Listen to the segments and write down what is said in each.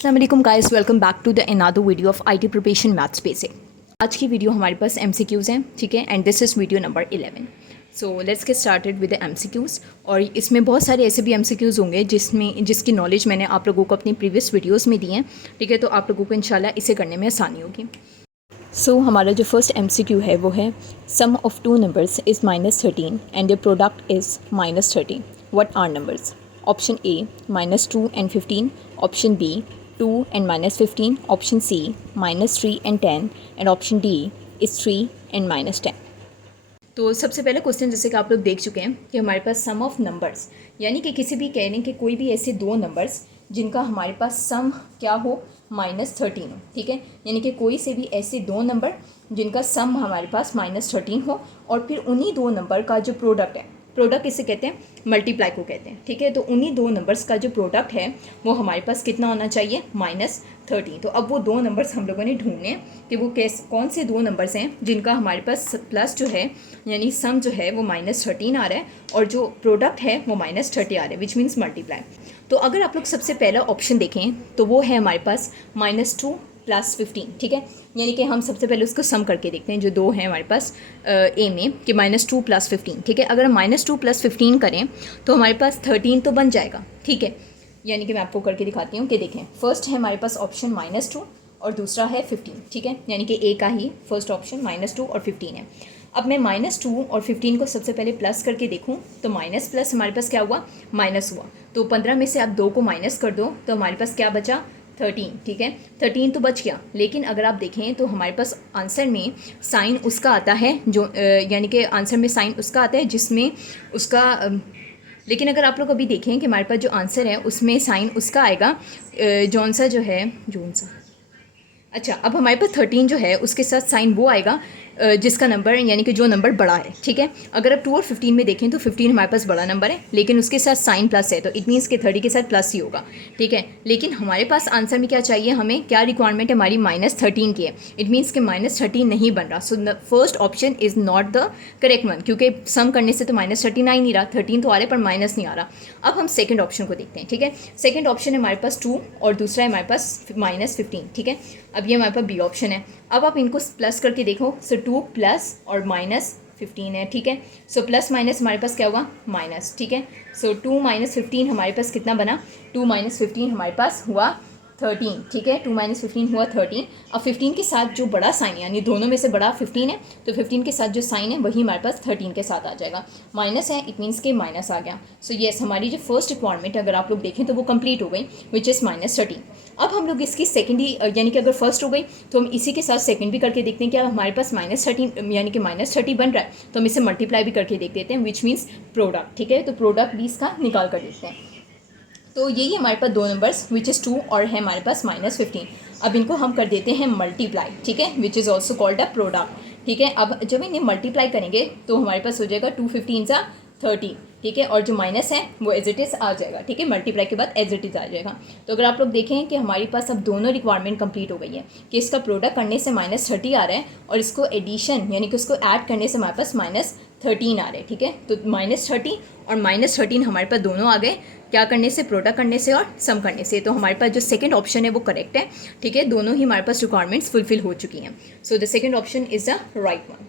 अस्सलाम guys, welcome back to the another video of IT preparation maths basic. आज की video हमारे पास एमसीक्यूज़ हैं, ठीक है, and this is video number 11। So let's get started with the MCQs. और इसमें बहुत सारे ऐसे भी एमसीक्यूज़ होंगे जिसकी नॉलेज मैंने आप लोगों को अपनी प्रीवियस वीडियोज़ में दी है, ठीक है, तो आप लोगों को इंशाल्लाह इसे करने में आसानी होगी। सो हमारा जो फर्स्ट एमसीक्यू है वो है sum of two numbers is -13 and the product is -30, what are numbers? Option A -2 and 15, option B 2 and -15, option C -3 and 10 and option D is 3 and -10। तो सबसे पहले क्वेश्चन जैसे कि आप लोग देख चुके हैं कि हमारे पास सम ऑफ नंबर्स, यानी कि किसी भी कह लें कि कोई भी ऐसे दो नंबर्स जिनका हमारे पास सम क्या हो -13 हो, ठीक है, यानी कि कोई से भी ऐसे दो नंबर जिनका सम हमारे पास -13 हो और फिर उन्हीं दो नंबर का जो प्रोडक्ट है, प्रोडक्ट किसे कहते हैं? मल्टीप्लाई को कहते हैं, ठीक है। तो उन्हीं दो नंबर्स का जो प्रोडक्ट है वो हमारे पास कितना होना चाहिए? -13। तो अब वो दो नंबर्स हम लोगों ने ढूंढने कि वो कौन से दो नंबर्स हैं जिनका हमारे पास प्लस जो है यानी सम जो है वो -13 आ रहा है और जो प्रोडक्ट है वो -30 आ रहा है, विच मीन्स मल्टीप्लाई। तो अगर आप लोग सबसे पहला ऑप्शन देखें तो वो है हमारे पास -2 + 15, ठीक है, यानी कि हम सबसे पहले उसको सम करके देखते हैं जो दो हैं हमारे पास ए में कि -2 + 15, ठीक है। अगर हम -2 + 15 करें तो हमारे पास 13 तो बन जाएगा, ठीक है, यानी कि मैं आपको करके दिखाती हूँ कि देखें, फर्स्ट है हमारे पास ऑप्शन -2 और दूसरा है 15, ठीक है, यानी कि ए का ही फर्स्ट ऑप्शन -2 और 15 है। अब मैं -2 और 15 को सबसे पहले प्लस करके देखूँ तो माइनस प्लस हमारे पास क्या हुआ? माइनस हुआ। तो 15 में से आप 2 को माइनस कर दो तो हमारे पास क्या बचा? 13, ठीक है, 13 तो बच गया। लेकिन अगर आप देखें तो हमारे पास आंसर में साइन उसका आता है जो यानी कि आंसर में साइन उसका आता है जिसमें उसका लेकिन अगर आप लोग अभी देखें कि हमारे पास जो आंसर है उसमें साइन उसका आएगा अच्छा, अब हमारे पास 13 जो है उसके साथ साइन वो आएगा जिसका नंबर यानी कि जो नंबर बड़ा है, ठीक है। अगर आप 2 और 15 में देखें तो 15 हमारे पास बड़ा नंबर है लेकिन उसके साथ साइन प्लस है, तो इट मीन्स कि 30 के साथ प्लस ही होगा, ठीक है। लेकिन हमारे पास आंसर में क्या चाहिए? हमें क्या रिक्वायरमेंट है हमारी? -13 की है। इट मीन्स कि -13 नहीं बन रहा। So first option is not the correct one, क्योंकि सम करने से तो -13 आ ही नहीं रहा, 13 तो आ रहा है पर माइनस नहीं आ रहा। अब हम सेकेंड ऑप्शन को देखते हैं, ठीक है। सेकेंड ऑप्शन है हमारे पास 2 और दूसरा है हमारे पास -15, ठीक है। अब ये हमारे पास बी ऑप्शन है। अब आप इनको प्लस करके देखो, सो 2 प्लस और -15 है, ठीक है। सो प्लस माइनस हमारे पास क्या हुआ? माइनस, ठीक है। सो 2 - 15 हमारे पास कितना बना? 2 - 15 हमारे पास हुआ 13, ठीक है, 2 - 15 हुआ 13। अब 15 के साथ जो बड़ा साइन है यानी दोनों में से बड़ा 15 है, तो 15 के साथ जो साइन है वही हमारे पास 13 के साथ आ जाएगा। माइनस है, इट मीन्स के माइनस आ गया। सो येस, हमारी जो फर्स्ट रिक्वायरमेंट अगर आप लोग देखें तो वो कंप्लीट हो गई, विच इज़ -13। अब हम लोग इसकी सेकेंड ही यानी कि अगर फर्स्ट हो गई तो हम इसी के साथ सेकंड भी करके देखते हैं कि हमारे पास -13 यानी कि -30 बन रहा है, तो हम इसे मल्टीप्लाई भी करके देख देते हैं, विच मीन्स प्रोडक्ट, ठीक है। तो प्रोडक्ट भी इसका निकाल कर देखते हैं। तो यही हमारे पास दो नंबर्स विच इज़ 2 और है हमारे पास -15। अब इनको हम कर देते हैं मल्टीप्लाई, ठीक है, which is also called a product, ठीक है। अब जब इन्हें मल्टीप्लाई करेंगे तो हमारे पास हो जाएगा 2 15 सा 30, ठीक है, और जो माइनस है वो एज इट इज़ आ जाएगा, ठीक है, मल्टीप्लाई के बाद एज इट इज़ आ जाएगा। तो अगर आप लोग देखें कि हमारे पास अब दोनों रिक्वायरमेंट कंप्लीट हो गई है कि इसका प्रोडक्ट करने से -30 आ रहा है और इसको एडिशन यानी कि उसको ऐड करने से हमारे पास -13 आ रहे हैं, ठीक है। तो -30 और -13 हमारे पास दोनों आ गए, क्या करने से? प्रोडक्ट करने से और सम करने से। तो हमारे पास जो सेकंड ऑप्शन है वो करेक्ट है, ठीक है, दोनों ही हमारे पास रिक्वायरमेंट्स फुलफिल हो चुकी हैं। So the second option is the right one.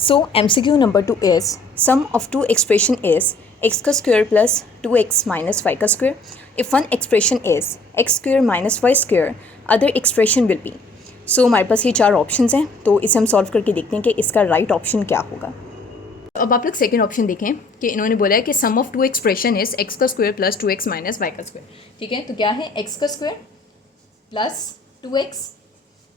So MCQ number 2 is sum of two expression is x का square plus 2x minus y का square. If one expression is x square minus y square, other expression will be. So हमारे पास ये चार options हैं, तो इसे हम solve करके देखते हैं कि इसका राइट ऑप्शन क्या होगा। अब आप लोग सेकेंड ऑप्शन देखें कि इन्होंने बोला है कि sum of two expression is x का square plus 2x minus y का स्क्वायर, ठीक है। तो क्या है? x का square plus 2x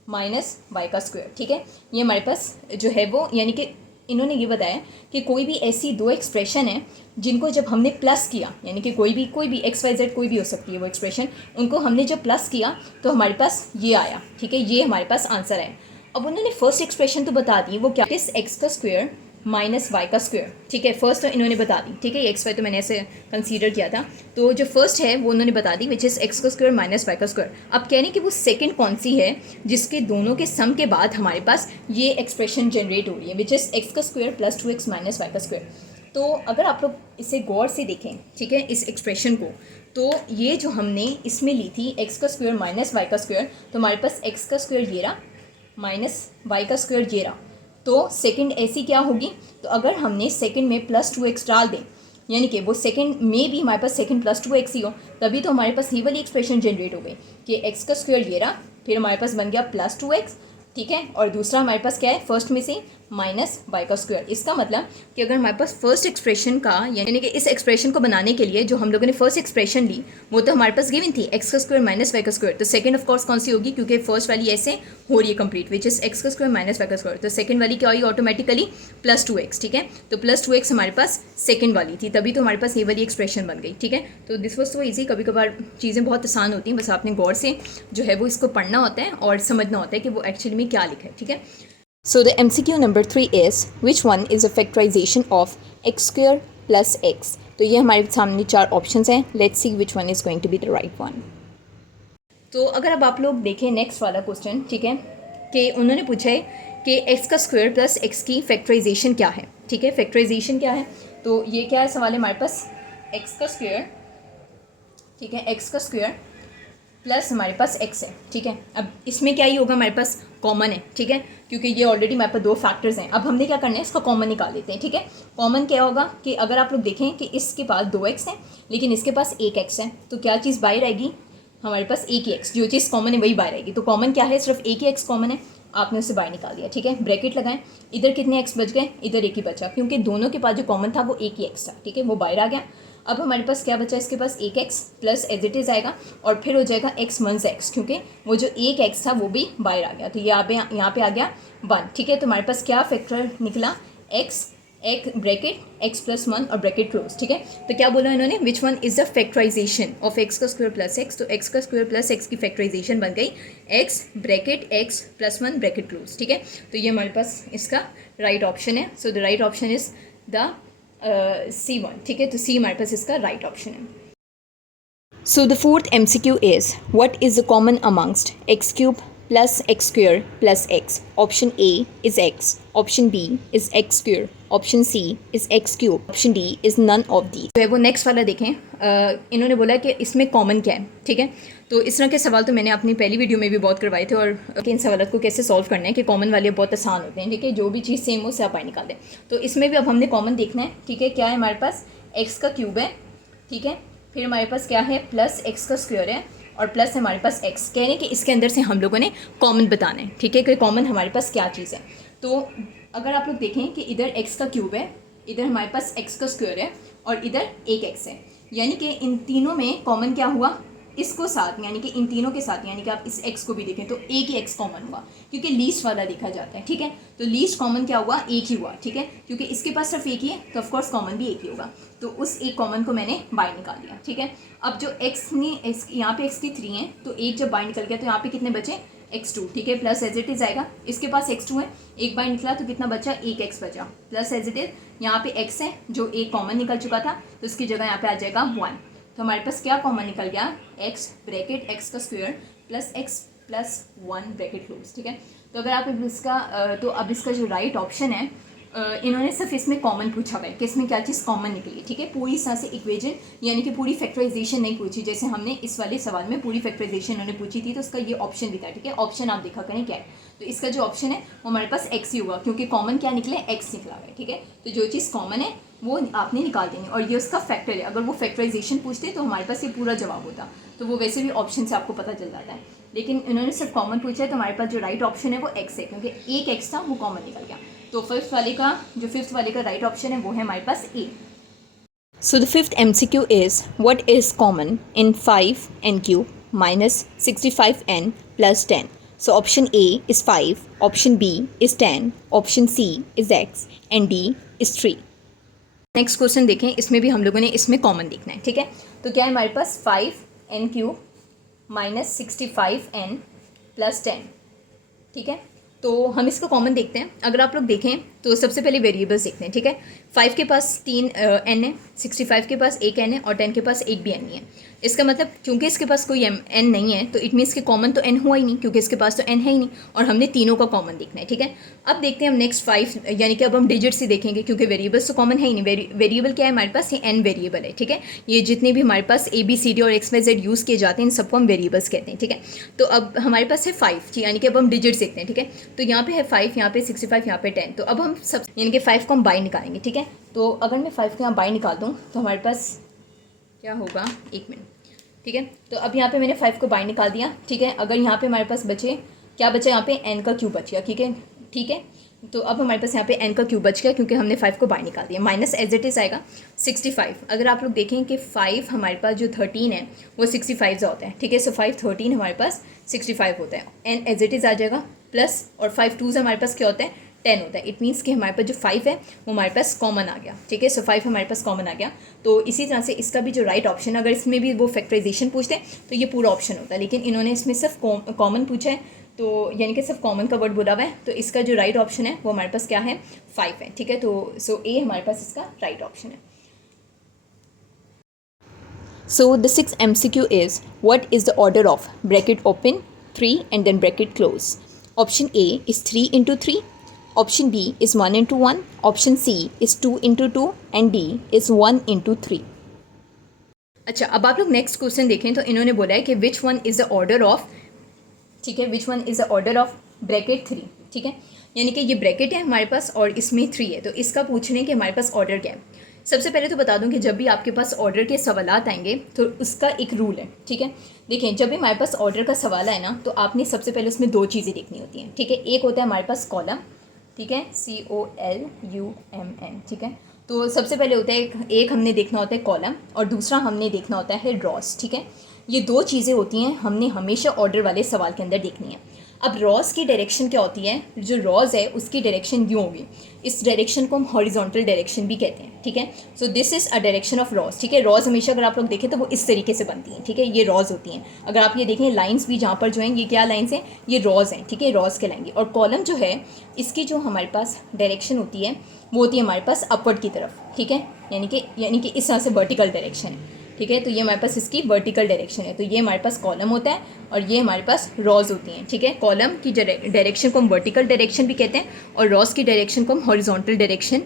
minus y का स्क्वायर, ठीक है। ये हमारे पास जो है वो यानी कि इन्होंने ये बताया कि कोई भी ऐसी दो एक्सप्रेशन है जिनको जब हमने प्लस किया यानी कि कोई भी XYZ कोई भी हो सकती है वो एक्सप्रेशन, उनको हमने जब प्लस किया तो हमारे पास ये आया, ठीक है, ये हमारे पास आंसर है। अब उन्होंने फर्स्ट एक्सप्रेशन तो बता दी, वो क्या? इस x का स्क्वायर माइनस y का स्क्वायर, ठीक है, फर्स्ट तो इन्होंने बता दी, ठीक है, XY तो मैंने ऐसे कंसीडर किया था, तो जो फर्स्ट है वो उन्होंने बता दी विच इज़ x का स्क्वायर माइनस y का स्क्वायर। अब कह रहे हैं कि वो सेकंड कौन सी है जिसके दोनों के सम के बाद हमारे पास ये एक्सप्रेशन जनरेट हो रही है, विच इज़ x का square plus 2x minus y का स्क्वायर। तो अगर आप लोग इसे गौर से देखें, ठीक है, इस एक्सप्रेशन को, तो ये जो हमने इसमें ली थी एक्स का स्क्वायर माइनस वाई का स्क्वायर, तो हमारे पास एक्स का स्क्वायर ये रहा माइनस वाई का स्क्वायर ये रहा। तो सेकंड ऐसी क्या होगी, तो अगर हमने सेकंड में प्लस 2x डाल दें, यानी कि वो सेकंड में भी हमारे पास सेकंड प्लस 2x ही हो, तभी तो हमारे पास ये वाली एक्सप्रेशन जनरेट हो गई कि एक्स का स्क्वायर ये रहा, फिर हमारे पास बन गया प्लस 2x, ठीक है, और दूसरा हमारे पास क्या है फर्स्ट में से माइनस वाई का स्क्वायर। इसका मतलब कि अगर हमारे पास फर्स्ट एक्सप्रेशन का, यानी कि इस एक्सप्रेशन को बनाने के लिए जो हम लोगों ने फर्स्ट एक्सप्रेशन ली वो तो हमारे पास गिवन थी एक्स का स्क्वायर माइनस वाई का स्क्वायर, तो सेकंड ऑफ कोर्स कौन सी होगी, क्योंकि फर्स्ट वाली ऐसे हो रही है कंप्लीट विच इज एक्स का स्क्वायर माइनस वाई का स्क्वायर, तो सेकंड वाली क्या हुई ऑटोमेटिकली प्लस 2x, ठीक है, तो प्लस 2x हमारे पास सेकंड वाली थी, तभी तो हमारे पास ये वाली एक्सप्रेशन बन गई, ठीक है। तो दिस वॉज सो ईजी, कभी कभार चीज़ें बहुत आसान होती हैं, बस आपने गौर से जो है वो इसको पढ़ना होता है और समझना होता है कि वो एक्चुअली में क्या लिखा है, ठीक है। So the MCQ number 3 is which one is a factorization of x square plus x? तो ये हमारे सामने 4 ऑप्शंस हैं, let's see which one is going to be the right one. तो अगर अब आप लोग देखें नेक्स्ट वाला क्वेश्चन, ठीक है, कि उन्होंने पूछा है कि x का स्क्वायर प्लस x की फैक्टराइजेशन क्या है, ठीक है, फैक्टराइजेशन क्या है, तो ये क्या है सवाल है हमारे पास x का स्क्वायर, ठीक है, x का स्क्वायर प्लस हमारे पास x है, ठीक है। अब इसमें क्या ही होगा, हमारे पास कॉमन है, ठीक है, क्योंकि ये ऑलरेडी हमारे पास 2 फैक्टर्स हैं। अब हमने क्या करना है, इसका कॉमन निकाल लेते हैं, ठीक है। कॉमन क्या होगा कि अगर आप लोग देखें कि इसके पास 2x है लेकिन इसके पास 1x है, तो क्या चीज़ बाहर आएगी, हमारे पास एक ही x, जो चीज़ कॉमन है वही बाहर आएगी। तो कॉमन क्या है, सिर्फ एक ही x कॉमन है, आपने उसे बाहर निकाल दिया, ठीक है। ब्रैकेट लगाएं, इधर कितने x बच गए, इधर एक ही बचा, क्योंकि दोनों के पास जो कॉमन था वो एक ही x था, ठीक है, वो बाहर आ गया। अब हमारे पास क्या बचा, इसके पास एक x plus as it is आएगा और फिर हो जाएगा x मंस x, क्योंकि वो जो एक x था वो भी बाहर आ गया, तो यहाँ पे आ गया 1, ठीक है। तो हमारे पास क्या फैक्टर निकला, x एक ब्रैकेट x प्लस 1 और ब्रैकेट क्लोज, ठीक है। तो क्या बोला इन्होंने, which one is the factorisation of x का स्क्वायर प्लस x, तो x का स्क्वायर प्लस x की फैक्टराइजेशन बन गई x bracket x plus 1 bracket close, ठीक है। तो ये हमारे पास इसका राइट ऑप्शन है। So the right option is the C1, ठीक है, तो C हमारे पास इसका राइट ऑप्शन है। So the fourth MCQ is what is the common amongst x cube plus x square plus x? Option A is x, option B is x square, option C is x cube, option D is none of the. जो है वो next वाला देखें, इन्होंने बोला कि इसमें common क्या है, ठीक है। तो इस तरह के सवाल तो मैंने अपनी पहली वीडियो में भी बहुत करवाए थे, और इन सवालों को कैसे सॉल्व करना है कि कॉमन वाले बहुत आसान होते हैं, ठीक है, जो भी चीज़ सेम हो उसे आप बाहर निकालें। तो इसमें भी अब हमने कॉमन देखना है, ठीक है। क्या है हमारे पास, x का क्यूब है, ठीक है, फिर हमारे पास क्या है प्लस x का स्क्वायर है और प्लस हमारे पास x, कह रहे हैं कि इसके अंदर से हम लोगों ने कॉमन बताना है, ठीक है, कि कॉमन हमारे पास क्या चीज़ है। तो अगर आप लोग देखें कि इधर x का क्यूब है, इधर हमारे पास x का स्क्वायर है और इधर एक x है, यानी कि इन तीनों में कॉमन क्या हुआ, इसको साथ, यानी कि इन तीनों के साथ, यानी कि आप इस x को भी देखें तो एक ही x कॉमन हुआ, क्योंकि लीस्ट वाला देखा जाता है, ठीक है। तो लीस्ट कॉमन क्या हुआ, एक ही हुआ, ठीक है, क्योंकि इसके पास सिर्फ एक ही है तो ऑफकोर्स कॉमन भी एक ही होगा, तो उस एक कॉमन को मैंने बाहर निकाल दिया, ठीक है। अब जो x ने यहाँ पे x की 3 है, तो एक जब बाहर निकल गया तो यहाँ पे कितने बचे, x2, ठीक है, प्लस एज इट इज आएगा, इसके पास x2 है, एक बार निकला तो कितना बचा, एक x बचा, प्लस एज इट इज यहाँ पे x है जो एक कॉमन निकल चुका था, तो इसकी जगह यहाँ पे आ जाएगा 1। तो हमारे पास क्या कॉमन निकल गया, x ब्रैकेट x का square plus x plus 1 bracket close, ठीक है। तो अगर आप इसका तो अब इसका जो राइट ऑप्शन है, इन्होंने सिर्फ इसमें कॉमन पूछा हुआ है कि इसमें क्या चीज़ कॉमन निकली, ठीक है, पूरी तरह से इक्वेशन यानी कि पूरी फैक्टराइजेशन नहीं पूछी, जैसे हमने इस वाले सवाल में पूरी फैक्टराइजेशन उन्होंने पूछी थी, तो उसका ये ऑप्शन भी था, ठीक है। ऑप्शन आप देखा करें क्या है, तो इसका जो ऑप्शन है वो हमारे पास x ही होगा, क्योंकि कॉमन क्या निकले, x निकला है, ठीक है। तो जो चीज़ कॉमन है वो आपने निकाल देनी, और ये उसका फैक्टर है। अगर वो फैक्टराइजेशन पूछते तो हमारे पास ये पूरा जवाब होता, तो वो वैसे भी ऑप्शन से आपको पता चल जाता है, लेकिन इन्होंने सिर्फ कॉमन पूछा है, तो हमारे पास जो राइट ऑप्शन है वो x है, क्योंकि एक x था वो कॉमन निकल गया। तो फिफ्थ वाले का राइट ऑप्शन है वो है हमारे पास A। So the fifth MCQ is what is common in 5n cube minus 65n plus 10? So option A is 5, option B is 10, option C is x and D is 3। Next question देखें, इसमें भी हम लोगों ने इसमें common देखना है, ठीक है। तो क्या है हमारे पास 5n cube minus 65n plus 10, ठीक है। तो हम इसको कॉमन देखते हैं। अगर आप लोग देखें तो सबसे पहले वेरिएबल्स देखते हैं, ठीक है। 5 के पास 3 n है, 65 के पास एक n है और 10 के पास एक भी n नहीं है। इसका मतलब क्योंकि इसके पास कोई n नहीं है तो इट मीन्स कि कॉमन तो n हुआ ही नहीं, क्योंकि इसके पास तो n है ही नहीं और हमने तीनों का कॉमन देखना है, ठीक है। अब देखते हैं हम नेक्स्ट 5, यानी कि अब हम डिजिट्स ही देखेंगे, क्योंकि वेरिएबल्स तो कॉमन है ही नहीं। वेरिएबल क्या है हमारे पास, ये n वेरिएबल है, ठीक है। ये जितने भी हमारे पास ABCD और XYZ यूज़ किए जाते हैं इन सबको हम वेरिएबल्स कहते हैं, ठीक है। तो अब हमारे पास है 5, यानी कि अब हम डिजिट्स देखते हैं, ठीक है। तो यहाँ पे है 5, यहाँ पे 65, यहाँ पे 10। तो अब हम सब यानी कि 5 को हम बाई निकालेंगे, ठीक है। तो अगर मैं 5 को यहाँ बाई निकाल दूँ तो हमारे पास क्या होगा, 1 मिनट, ठीक है। तो अब यहाँ पे मैंने 5 को बाई निकाल दिया, ठीक है। अगर यहाँ पे हमारे पास बचे, क्या बचा यहाँ पे, n का क्यूब बच गया, ठीक है, ठीक है। तो अब हमारे पास यहाँ पे n का क्यूब बच गया क्योंकि हमने 5 को बाई निकाल दिया, माइनस एज इट इज़ आएगा 65। अगर आप लोग देखें कि 5 हमारे पास जो 13 है वो 65 से होता है, ठीक है। सो 5 13 हमारे पास 65 होता है, n एज इट इज़ आ जाएगा प्लस, और 5 2 से हमारे पास क्या होता है, 10 होता है। इट मीन्स कि हमारे पास जो 5 है वो हमारे पास कॉमन आ गया, ठीक है। सो 5 हमारे पास कॉमन आ गया। तो इसी तरह से इसका भी जो राइट ऑप्शन, अगर इसमें भी वो फैक्टराइजेशन पूछते हैं तो ये पूरा ऑप्शन होता है, लेकिन इन्होंने इसमें सिर्फ कॉमन पूछा है, तो यानी कि सिर्फ कॉमन का वर्ड बोला हुआ है। तो इसका जो राइट ऑप्शन है वो हमारे पास क्या है, 5 है, ठीक है। तो सो ए हमारे पास इसका राइट ऑप्शन है। So the sixth MCQ is, what is the order of bracket open 3 and then bracket close? Option A is 3 into 3, option B is 1 into 1, option C is 2 into 2 and D is 1 into 3. अच्छा, अब आप लोग next question देखें तो इन्होंने बोला है कि विच one is the order of, ठीक है, विच one is the order of bracket 3, ठीक है। यानी कि ये ब्रैकेट है हमारे पास और इसमें 3 है, तो इसका पूछने कि हमारे पास ऑर्डर क्या है। सबसे पहले तो बता दूं कि जब भी आपके पास ऑर्डर के सवालात आएंगे तो उसका एक रूल है, ठीक है। देखें, जब भी हमारे पास ऑर्डर का सवाल आए ना तो आपने सबसे पहले उसमें 2 चीज़ें देखनी होती हैं, ठीक है। एक होता है हमारे पास कॉलम, ठीक है, COLUMN, ठीक है। तो सबसे पहले होता है एक हमने देखना होता है कॉलम और दूसरा हमने देखना होता है रॉस, ठीक है। ये 2 चीज़ें होती हैं हमने हमेशा ऑर्डर वाले सवाल के अंदर देखनी है। अब रॉस की डायरेक्शन क्या होती है, जो रॉज है उसकी डायरेक्शन यूँ होगी, इस डायरेक्शन को हम हॉरिजॉन्टल डायरेक्शन भी कहते हैं, ठीक है। So this is a direction of rows, ठीक है। रॉज हमेशा अगर आप लोग देखें तो वो इस तरीके से बनती हैं, ठीक है, ये रॉज होती हैं। अगर आप ये देखें लाइंस भी जहाँ पर जो हैं ये क्या लाइंस हैं, ये रॉज हैं, ठीक है, रॉज कहलाएंगी। और कॉलम जो है इसकी जो हमारे पास डायरेक्शन होती है वो होती है हमारे पास अपवर्ड की तरफ, ठीक है, यानी कि इस तरह से वर्टिकल डायरेक्शन है, ठीक है। तो ये हमारे पास इसकी वर्टिकल डायरेक्शन है, तो ये हमारे पास कॉलम होता है और ये हमारे पास रॉज होती हैं, ठीक है। कॉलम की डायरेक्शन को हम वर्टिकल डायरेक्शन भी कहते हैं और रॉज की डायरेक्शन को हम हॉरिजॉन्टल डायरेक्शन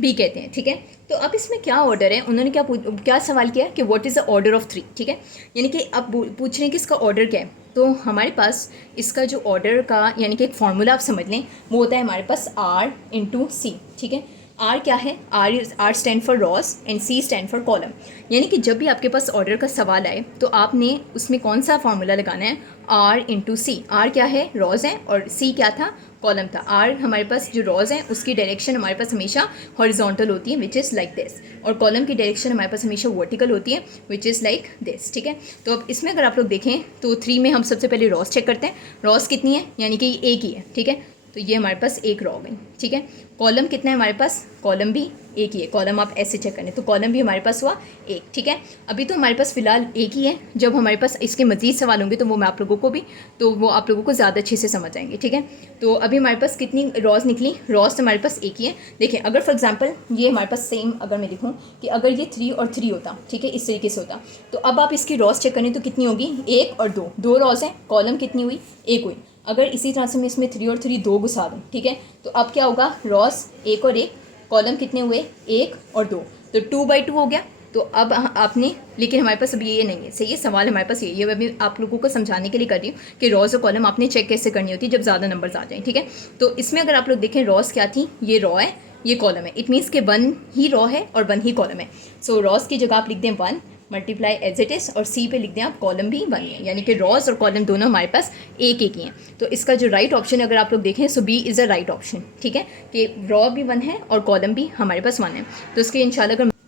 भी कहते हैं, ठीक है। तो अब इसमें क्या ऑर्डर है, उन्होंने क्या सवाल किया कि what is the order of 3, ठीक है। यानी कि अब पूछ रहे हैं कि इसका ऑर्डर क्या है, तो हमारे पास इसका जो ऑर्डर का यानी कि एक फार्मूला आप समझ लें, वो होता है हमारे पास R × C, ठीक है। आर क्या है, R stand for rows and C stand for column. यानी कि जब भी आपके पास ऑर्डर का सवाल आए तो आपने उसमें कौन सा फार्मूला लगाना है, R × C। आर क्या है, रॉज है, और C क्या था, कॉलम था। आर हमारे पास जो रॉज है उसकी डायरेक्शन हमारे पास हमेशा हॉरिजॉन्टल होती है विच इज़ लाइक दिस, और कॉलम की डायरेक्शन हमारे पास हमेशा वर्टिकल होती है विच इज़ लाइक दिस, ठीक है। तो अब इसमें अगर आप लोग देखें तो 3 में हम सबसे पहले रॉस चेक करते हैं, रॉस कितनी है, यानी कि एक ही है, ठीक है। तो ये हमारे पास एक रॉ गई, ठीक है। कॉलम कितना है हमारे पास, कॉलम भी एक ही है, कॉलम आप ऐसे चेक करें तो कॉलम भी हमारे पास हुआ एक, ठीक है। अभी तो हमारे पास फ़िलहाल एक ही है, जब हमारे पास इसके मज़ीद सवाल होंगे तो वो मैं आप लोगों को भी, तो वो आप लोगों को ज़्यादा अच्छे से समझ आएंगे, ठीक है। तो अभी हमारे पास कितनी रॉज निकली, रॉज तो हमारे पास एक ही है। देखिए, अगर फॉर एग्जांपल ये हमारे पास सेम अगर मैं लिखूँ कि अगर ये 3 और 3 होता, ठीक है, इस तरीके से होता, तो अब आप इसकी रॉज चेक करें तो कितनी होगी, 1 और 2 रॉज हैं, कॉलम कितनी हुई, 1 हुई। अगर इसी तरह से मैं इसमें 3 और 3 2 घुसा दूँ, ठीक है, तो अब क्या होगा, रॉस 1 और 1, कॉलम कितने हुए, 1 और 2, तो 2/2 हो गया। तो अब आपने, लेकिन हमारे पास अभी ये नहीं है, सही है, सवाल हमारे पास ये मैं अभी आप लोगों को समझाने के लिए कर रही हूँ कि रॉस और कॉलम आपने चेक कैसे करनी होती है जब ज़्यादा नंबर्स आ जाएँ, ठीक है। तो इसमें अगर आप लोग देखें रॉस क्या थी, ये रॉ है, ये कॉलम है, इट मीन्स के 1 ही रॉ है और 1 ही कॉलम है। सो रॉस की जगह आप लिख दें 1 मल्टीप्लाई एज इट इज़ और सी पे लिख दें आप कॉलम भी 1 है, यानी कि रॉस और कॉलम दोनों हमारे पास एक ही हैं। तो इसका जो राइट ऑप्शन अगर आप लोग देखें so B is a right option, ठीक है, कि रॉ भी 1 है और कॉलम भी हमारे पास 1 है। तो इसके इंशाल्लाह अगर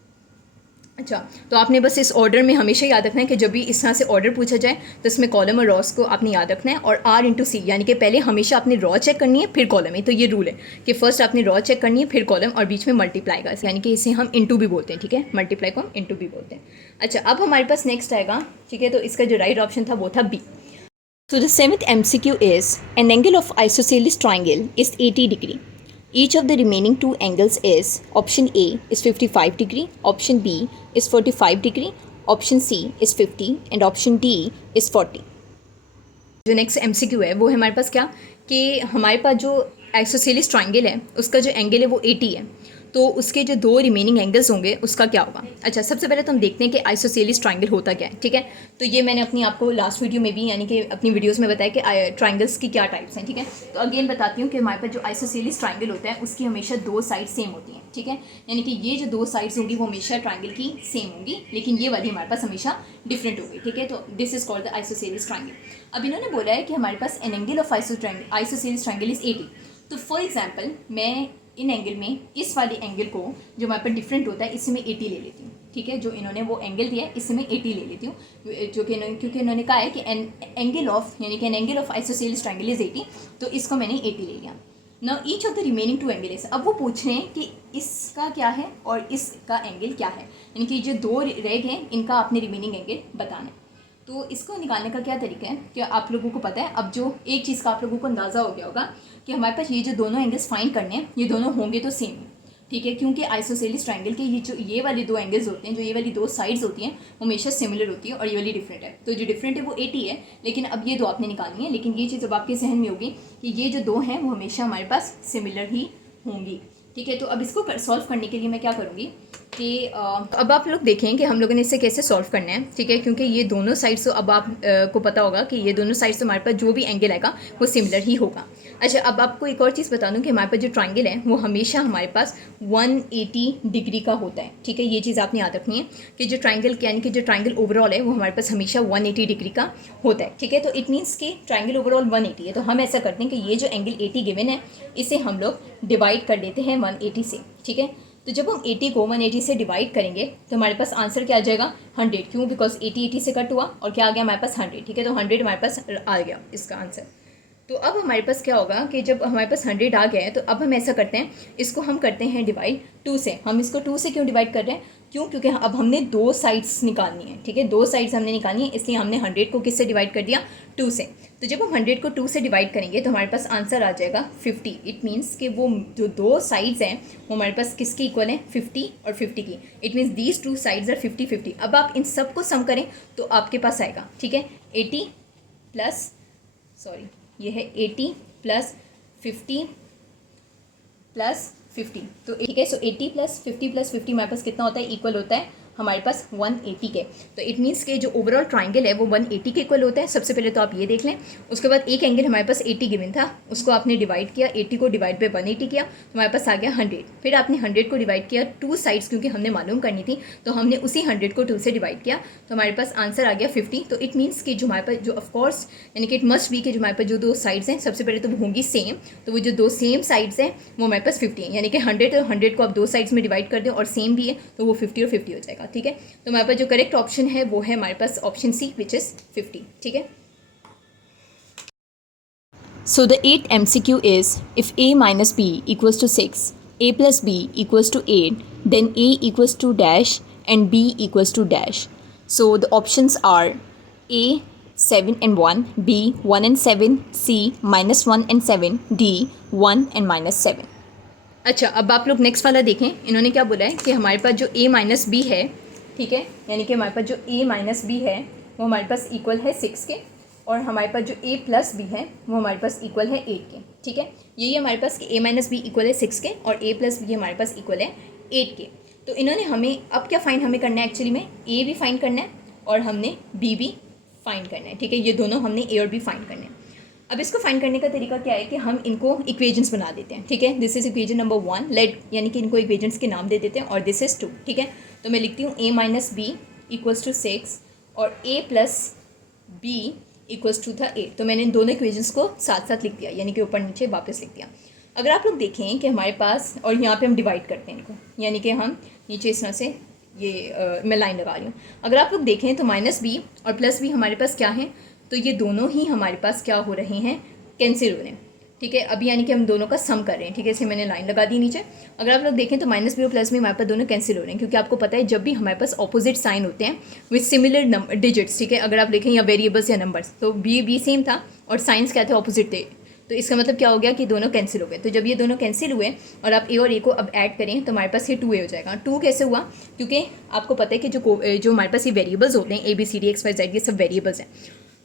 अच्छा, तो आपने बस इस ऑर्डर में हमेशा याद रखना है कि जब भी इस तरह से ऑर्डर पूछा जाए तो इसमें कॉलम और रॉस को आपने याद रखना है, और R × C, यानी कि पहले हमेशा आपने रॉ चेक करनी है फिर कॉलम है। तो ये रूल है कि फर्स्ट आपने रॉ चेक करनी है फिर कॉलम और बीच में मल्टीप्लाई का, यानी कि इसे हम इंटू भी बोलते हैं, ठीक है, मल्टीप्लाई को हम इंटू भी बोलते हैं। अच्छा, अब हमारे पास नेक्स्ट आएगा, ठीक है, तो इसका जो राइट ऑप्शन था वो था B. So the seventh MCQ is, an angle of isosceles triangle is 80 degree. Each of the remaining two angles is option A is 55 degree, option B is 45 degree, option C is 50 and option D is 40. जो next MCQ है वो है हमारे पास क्या कि हमारे पास जो isosceles triangle है उसका जो एंगल है वो 80 है, तो उसके जो दो रिमेनिंग एंगल्स होंगे उसका क्या होगा। अच्छा, सबसे पहले तो हम देखते हैं कि आइसोसेलिस ट्राइंगल होता क्या है। ठीक है, तो ये मैंने अपनी आपको लास्ट वीडियो में भी यानी कि अपनी वीडियोस में बताया कि ट्राइंगल्स की क्या टाइप्स हैं। ठीक है, तो अगेन बताती हूँ कि हमारे पास जो आइसोसेलिस ट्राइंगल होता है उसकी हमेशा दो साइड सेम होती हैं। ठीक है, यानी कि ये जो दो साइड्स होंगी वो हमेशा ट्राइंगल की सेम होंगी, लेकिन ये वाली हमारे पास हमेशा डिफरेंट होगी। ठीक है, तो this is called the isosceles triangle. अब इन्होंने बोला है कि हमारे पास an angle of isosceles triangle is 80। तो फॉर एग्जाम्पल मैं इन एंगल में इस वाले एंगल को जो हमारे पास डिफरेंट होता है इससे मैं 80 ले लेती हूँ। ठीक है, जो इन्होंने वो एंगल दिया है इससे मैं 80 ले लेती हूँ, जो कि क्योंकि इन्होंने कहा है कि N angle of isosceles triangle is 80, तो इसको मैंने 80 ले लिया। Now each of the remaining two angles, अब वो पूछ रहे हैं कि इसका क्या है और इसका एंगल क्या है, यानी कि जो दो रह गए इनका आपने रिमेनिंग एंगल बताना है। तो इसको निकालने का क्या तरीका है कि आप लोगों को पता है, अब जो एक चीज़ का आप लोगों को अंदाज़ा हो गया होगा कि हमारे पास ये जो दोनों एंगल्स फाइंड करने हैं ये दोनों होंगे तो सेम। ठीक है, क्योंकि आइसोसेलिस ट्राइंगल के ये वाले दो एंगल्स होते हैं, जो ये वाली दो साइड्स होती हैं वो हमेशा सिमिलर होती है और ये वाली डिफरेंट है। तो जो डिफरेंट है वो 80 है, लेकिन अब ये दो आपने निकालनी है। लेकिन ये चीज़ अब आपके जहन में होगी कि ये जो दो हैं वो हमेशा हमारे पास सिमिलर ही होंगी। ठीक है, तो अब इसको सॉल्व करने के लिए मैं क्या करूँगी कि अब आप लोग देखें कि हम लोगों ने इसे कैसे सॉल्व करना है। ठीक है, क्योंकि ये दोनों साइड्स तो अब आप को पता होगा कि ये दोनों साइड्स तो हमारे पास जो भी एंगल आएगा वो सिमिलर ही होगा। अच्छा, अब आपको एक और चीज़ बता दूं कि हमारे पास जो ट्राइंगल है वो हमेशा हमारे पास 180 डिग्री का होता है। ठीक है, ये चीज़ आपने याद रखनी है कि जो ट्राइंगल यानी कि जो ट्राइंगल ओवरऑल है वो हमारे पास हमेशा 180 डिग्री का होता है। ठीक है, तो इट मीन्स कि ट्राइंगल ओवरऑल 180 है, तो हम ऐसा करते हैं कि ये जो एंगल 80 गिवन है इसे हम लोग डिवाइड कर देते हैं 180 से। ठीक है, तो जब हम 80 को 180 से डिवाइड करेंगे तो हमारे पास आंसर क्या आ जाएगा 100। क्यों? बिकॉज 80 से कट हुआ और क्या आ गया हमारे पास 100। ठीक है, तो 100 हमारे पास आ गया इसका आंसर। तो अब हमारे पास क्या होगा कि जब हमारे पास 100 आ गया है तो अब हम ऐसा करते हैं, इसको हम करते हैं डिवाइड 2 से। हम इसको 2 से क्यों डिवाइड कर रहे हैं? क्यों? क्योंकि अब हमने दो साइड्स निकालनी है। ठीक है, दो साइड्स हमने निकालनी है, इसलिए हमने 100 को किससे डिवाइड कर दिया 2 से। तो जब हम 100 को 2 से डिवाइड करेंगे तो हमारे पास आंसर आ जाएगा 50। इट मीन्स कि वो जो दो साइड्स हैं वो हमारे पास किसकी इक्वल है 50 और 50 की। It means these two sides are 50-50। अब आप इन सब को सम करें तो आपके पास आएगा, ठीक है, 80 प्लस ये है 80 प्लस 50 प्लस 50। तो ठीक है, सो 80 प्लस 50 हमारे पास कितना होता है? इक्वल होता है हमारे पास 180 के। तो इट मीन्स के जो ओवरऑल ट्राइंगल है वो 180 के इक्वल होता है। सबसे पहले तो आप ये देख लें, उसके बाद एक एंगल हमारे पास 80 गिवन था, उसको आपने डिवाइड किया, 80 को डिवाइड पे 180 किया तो हमारे पास आ गया 100। फिर आपने 100 को डिवाइड किया टू साइड्स, क्योंकि हमने मालूम करनी थी तो हमने उसी 100 को 2 से डिवाइड किया तो हमारे पास आंसर आ गया 50। तो इट मीन्स कि जो हमारे पास जो ऑफकोर्स यानी कि इट मस्ट बी कि जो हमारे पास जो दो साइड्स हैं सबसे पहले तो वो होंगी सेम, तो वो जो दो सेम साइड्स हैं वो हमारे पास 50 है, यानी कि 100 को आप दो साइड्स में डिवाइड कर दें और सेम भी है तो वो 50 और 50 हो जाएगा। ठीक है, तो हमारे पास जो करेक्ट ऑप्शन है वो है हमारे पास ऑप्शन सी विच इज़ 50। ठीक है, so the 8th MCQ is if a minus b equals to 6, a plus b equals to 8, then a equals to dash and b equals to dash. So the options are a 7 and 1, b 1 and 7, c minus 1 and 7, d 1 and minus 7. अच्छा, अब आप लोग next वाला देखें, इन्होंने क्या बोला है कि हमारे पास जो a माइनस बी है, ठीक है, यानी कि हमारे पास जो a माइनस बी है वो हमारे पास इक्वल है 6 के, और हमारे पास जो a प्लस बी है वो हमारे पास इक्वल है 8 के। ठीक है, यही हमारे पास कि a माइनस बी इक्वल है 6 के और a प्लस बी हमारे पास इक्वल है 8 के। तो इन्होंने हमें अब क्या फाइंड हमें करना है, एक्चुअली में a भी फाइंड करना है और हमने b भी फाइंड करना है। ठीक है, ये दोनों हमने a और b फाइंड करना है। अब इसको फाइंड करने का तरीका क्या है कि हम इनको इक्वेशंस बना देते हैं। ठीक है, this is equation number 1, let यानी कि इनको इक्वेशंस के नाम दे देते हैं, और दिस इज़ 2। ठीक है, तो मैं लिखती हूँ a minus B equals to 6 और a plus B equals to था 8। तो मैंने इन दोनों इक्वेशंस को साथ साथ लिख दिया, यानी कि ऊपर नीचे वापस लिख दिया। अगर आप लोग देखें कि हमारे पास, और यहाँ पे हम डिवाइड करते हैं इनको, यानी कि हम नीचे इस तरह से मैं लाइन लगा रही हूँ। अगर आप लोग देखें तो माइनस बी और प्लस बी हमारे पास क्या है, तो ये दोनों ही हमारे पास क्या हो रहे हैं, कैंसिल हो रहे हैं। ठीक है, अभी यानी कि हम दोनों का सम कर रहे हैं। ठीक है, इसे मैंने लाइन लगा दी नीचे। अगर आप लोग देखें तो माइनस बी और प्लस बी हमारे पास दोनों कैंसिल हो रहे हैं, क्योंकि आपको पता है जब भी हमारे पास ऑपोजिट साइन होते हैं विथ सिमिलर डिजिट्स, ठीक है, अगर आप देखें या वेरिएबल्स या नंबर्स, तो बी सेम था और साइंस क्या थे, ऑपोजिट थे, तो इसका मतलब क्या हो गया कि दोनों कैंसिल हो गए। तो जब ये दोनों कैंसिल हुए और आप ए और ए को अब ऐड करें तो हमारे पास ये 2a हो जाएगा। 2 कैसे हुआ, क्योंकि आपको पता है कि जो हमारे पास ये वेरिएबल्स होते हैं ABCD XYZ, ये सब वेरिएबल्स हैं,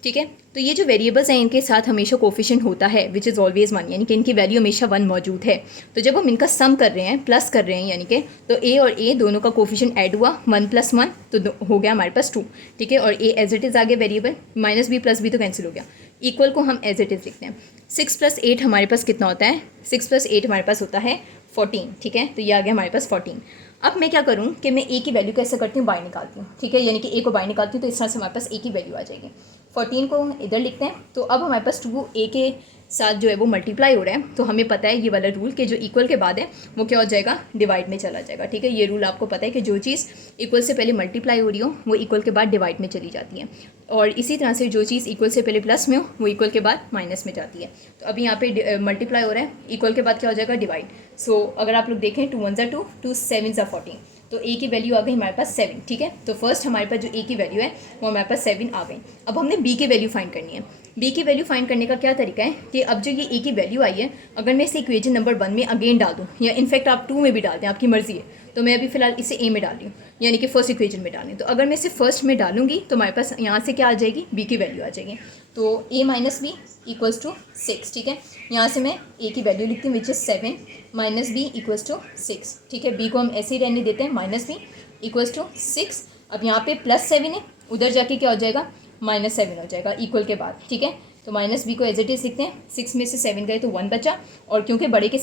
ठीक है। तो ये जो वेरिएबल्स हैं इनके साथ हमेशा कोफिशिएंट होता है विच इज़ ऑलवेज 1, यानी कि इनकी वैल्यू हमेशा 1 मौजूद है। तो जब हम इनका सम कर रहे हैं, प्लस कर रहे हैं, यानी कि तो a और a दोनों का कोफिशिएंट ऐड हुआ 1 + 1 तो हो गया हमारे पास 2, ठीक है। और a एज इट इज़ आ गया वेरिएबल, -b + b तो कैंसिल हो गया, इक्वल को हम एज इट इज़ लिखते हैं। 6 + 8 हमारे पास कितना होता है, 6 + 8 हमारे पास होता है 14, ठीक है। तो ये आ गया हमारे पास 14। अब मैं क्या करूँ कि मैं a की वैल्यू कैसे करती हूँ, बाय निकालती हूँ, ठीक है, यानी कि a को बाय निकालती हूँ तो इस तरह से हमारे पास a की वैल्यू आ जाएगी। 14 को इधर लिखते हैं, तो अब हमारे पास 2a के साथ जो है वो मल्टीप्लाई हो रहा है, तो हमें पता है ये वाला रूल कि जो इक्वल के बाद है वो क्या हो जाएगा, डिवाइड में चला जाएगा, ठीक है। ये रूल आपको पता है कि जो चीज़ इक्वल से पहले मल्टीप्लाई हो रही हो वो इक्वल के बाद डिवाइड में चली जाती है, और इसी तरह से जो चीज़ इक्वल से पहले प्लस में हो वो इक्वल के बाद माइनस में जाती है। तो अभी यहाँ पे मल्टीप्लाई हो रहा है, इक्वल के बाद क्या हो जाएगा, डिवाइड। सो अगर आप लोग देखें 2 × 1 = 2, 2 × 7 = 14, तो a की वैल्यू आ गई हमारे पास 7, ठीक है। तो फर्स्ट हमारे पास जो a की वैल्यू है वो हमारे पास 7 आ गई। अब हमने b की वैल्यू फाइंड करनी है। b की वैल्यू फाइंड करने का क्या तरीका है कि अब जो ये a की वैल्यू आई है, अगर मैं इसे इक्वेशन नंबर 1 में अगेन डाल दूँ, या इनफैक्ट आप 2 में भी डाल दें, आपकी मर्जी है, तो मैं अभी फिलहाल इसे a में डाल रही हूँ, यानी कि फर्स्ट इक्वेशन में डाल रही हूँ। तो अगर मैं इसे फर्स्ट में डालूंगी तो हमारे पास यहाँ से क्या आ जाएगी, b की वैल्यू आ जाएगी। तो a - b = 6, ठीक है। यहाँ से मैं a की वैल्यू लिखती हूँ विच इज़ 7 - b = 6, ठीक है। b को हम ऐसे ही रहने देते हैं, -b = 6। अब यहाँ पे +7 है, उधर जाके क्या हो जाएगा, -7 हो जाएगा इक्वल के बाद, ठीक है। तो -b को एज इट इज़ लिखते हैं, 6 में से 7 गए तो 1 बचा, और क्योंकि बड़े के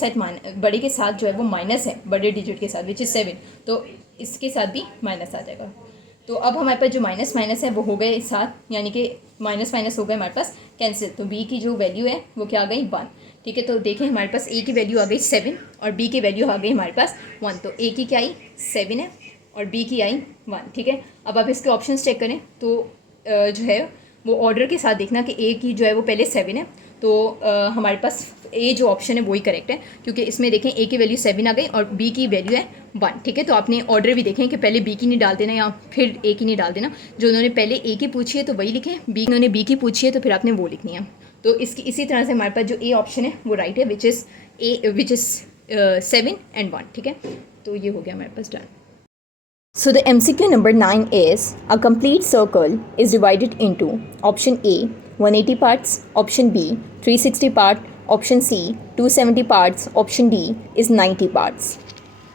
साथ जो है वो माइनस है, बड़े डिजिट के साथ विच इज़ 7, तो इसके साथ भी माइनस आ जाएगा। तो अब हमारे पास जो माइनस है वो हो गए साथ, यानी कि माइनस हो गए हमारे पास कैंसिल। तो b की जो वैल्यू है वो क्या आ गई, 1, ठीक है। तो देखें हमारे पास a की वैल्यू आ गई 7 और b की वैल्यू आ गई हमारे पास 1। तो a की क्या आई, 7 है, और b की आई 1, ठीक है। अब आप इसके ऑप्शंस चेक करें तो जो है वो ऑर्डर के साथ देखना कि a की जो है वो पहले 7 है, तो हमारे पास a जो ऑप्शन है वही करेक्ट है, क्योंकि इसमें देखें a की वैल्यू 7 आ गई और b की वैल्यू है 1, ठीक है। तो आपने ऑर्डर भी देखें कि पहले b की नहीं डाल देना या फिर a की नहीं डाल देना, जो उन्होंने पहले a की पूछी है तो वही लिखें, उन्होंने b की पूछी है तो फिर आपने वो लिखनी है। तो इसी तरह से हमारे पास जो a ऑप्शन है वो राइट है, विच इज़ 7 and 1, ठीक है। तो ये हो गया हमारे पास done. So the MCQ number 9 is a complete circle is divided into option A 180 parts, option B 360 part, option C 270 parts, option D is 90 parts.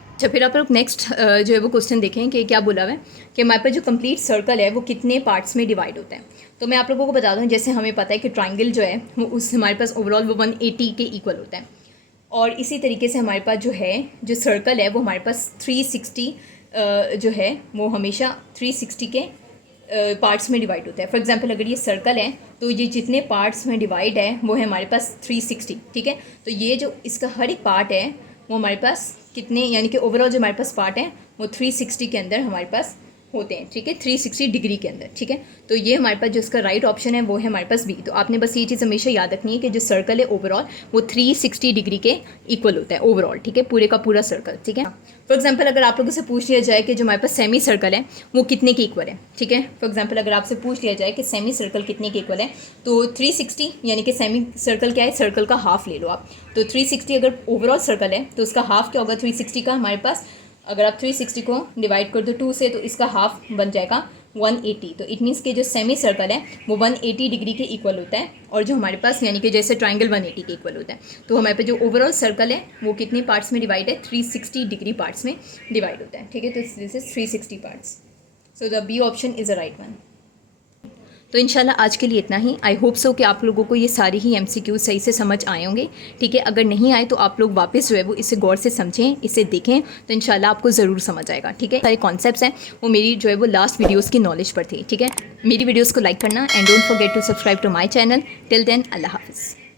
अच्छा, फिर आप लोग नेक्स्ट जो है वो क्वेश्चन देखें कि क्या बोला हुआ है कि हमारे पास जो कंप्लीट सर्कल है वो कितने पार्ट्स में डिवाइड होता है। तो मैं आप लोगों को बता दूं, जैसे हमें पता है कि ट्राइंगल जो है वो उस हमारे पास ओवरऑल वो 180 के इक्वल होता है, और इसी तरीके से हमारे पास जो है जो सर्कल है वो हमारे पास 360 जो है वो हमेशा 360 के पार्ट्स में डिवाइड होता है। फॉर एग्जांपल अगर ये सर्कल है तो ये जितने पार्ट्स में डिवाइड है वो है हमारे पास 360, ठीक है। तो ये जो इसका हर एक पार्ट है वो हमारे पास कितने, यानी कि ओवरऑल जो हमारे पास पार्ट है वो 360 के अंदर हमारे पास होते हैं, ठीक है, 360 डिग्री के अंदर, ठीक है। तो ये हमारे पास जो इसका राइट ऑप्शन है वो है हमारे पास बी। तो आपने बस ये चीज़ हमेशा याद रखनी है कि जो सर्कल है ओवरऑल वो 360 डिग्री के इक्वल होता है ओवरऑल, ठीक है, पूरे का पूरा सर्कल, ठीक है। फॉर एग्जांपल अगर आप लोगों से पूछ लिया जाए कि जो हमारे पास सेमी सर्कल है वो कितने के इक्वल है, ठीक है। फॉर एग्जांपल अगर आपसे पूछ लिया जाए कि सेमी सर्कल कितने के इक्वल है, तो 360 यानी कि सेमी सर्कल क्या है, सर्कल का हाफ ले लो आप। तो 360 अगर ओवरऑल सर्कल है तो उसका हाफ क्या होगा 360 का, हमारे पास अगर आप 360 को डिवाइड कर दो 2 से तो इसका हाफ बन जाएगा 180। तो इट मीन्स कि जो सेमी सर्कल है वो 180 डिग्री के इक्वल होता है, और जो हमारे पास यानी कि जैसे ट्राइंगल 180 के इक्वल होता है। तो हमारे पास जो ओवरऑल सर्कल है वो कितने पार्ट्स में डिवाइड है, 360 डिग्री पार्ट्स में डिवाइड होता है, ठीक है। तो this is 360 parts. So the B option is a right one. तो इंशाल्लाह आज के लिए इतना ही। आई होप सो कि आप लोगों को ये सारे ही MCQ सही से समझ आए होंगे, ठीक है। अगर नहीं आए तो आप लोग वापस जो है वो इसे गौर से समझें, इसे देखें, तो इंशाल्लाह आपको ज़रूर समझ आएगा, ठीक है। सारे कॉन्सेप्ट्स हैं वो मेरी जो है वो लास्ट वीडियोज़ की नॉलेज पर थे, ठीक है। मेरी वीडियोज़ को लाइक करना and don't forget to subscribe to my channel. Till then अल्लाह हाफिज़।